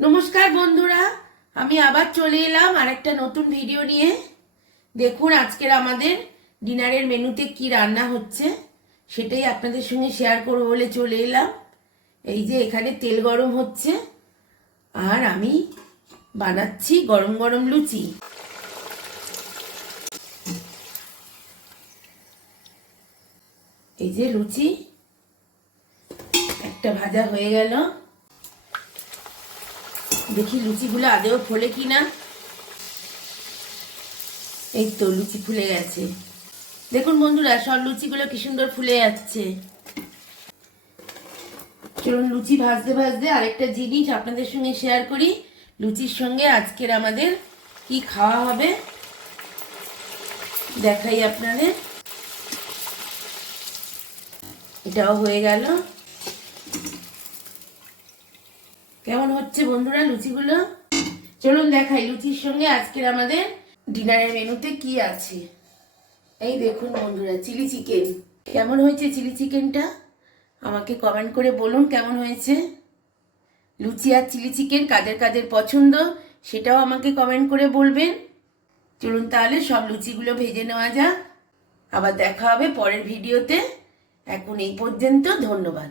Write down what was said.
নমস্কার বন্ধুরা, আমি আবার চলে এলাম আরেকটা নতুন ভিডিও নিয়ে। দেখুন আজকের আমাদের ডিনারের মেনুতে কি রান্না হচ্ছে সেটাই আপনাদের সঙ্গে শেয়ার করব বলে চলে এলাম। এই যে এখানে তেল গরম হচ্ছে আর আমি বানাচ্ছি গরম গরম লুচি। এই যে লুচি একটা ভাজা হয়ে গেল, দেখি লুচিগুলো আদেও ফোলে কিনা। এই তো লুচি ফুলে গেছে। দেখুন বন্ধুরা, সব লুচিগুলো কি সুন্দর ফুলে যাচ্ছে। চলুন লুচি ভাজতে ভাজতে আরেকটা জিনিস আপনাদের সঙ্গে শেয়ার করি। লুচির সঙ্গে আজকের আমাদের কি খাওয়া হবে দেখাই আপনাদের। এটাও হয়ে গেল। কেমন হচ্ছে বন্ধুরা লুচিগুলো? চলুন দেখাই লুচির সঙ্গে আজকের আমাদের ডিনারের মেনুতে কি আছে। এই দেখুন বন্ধুরা, চিলি চিকেন। কেমন হয়েছে চিলি চিকেনটা আমাকে কমেন্ট করে বলুন কেমন হয়েছে। লুচি আর চিলি চিকেন কাদের কাদের পছন্দ সেটাও আমাকে কমেন্ট করে বলবেন। চলুন তাহলে সব লুচিগুলো ভেজে নেওয়া যাক। আবার দেখা হবে পরের ভিডিওতে। এখন এই পর্যন্ত, ধন্যবাদ।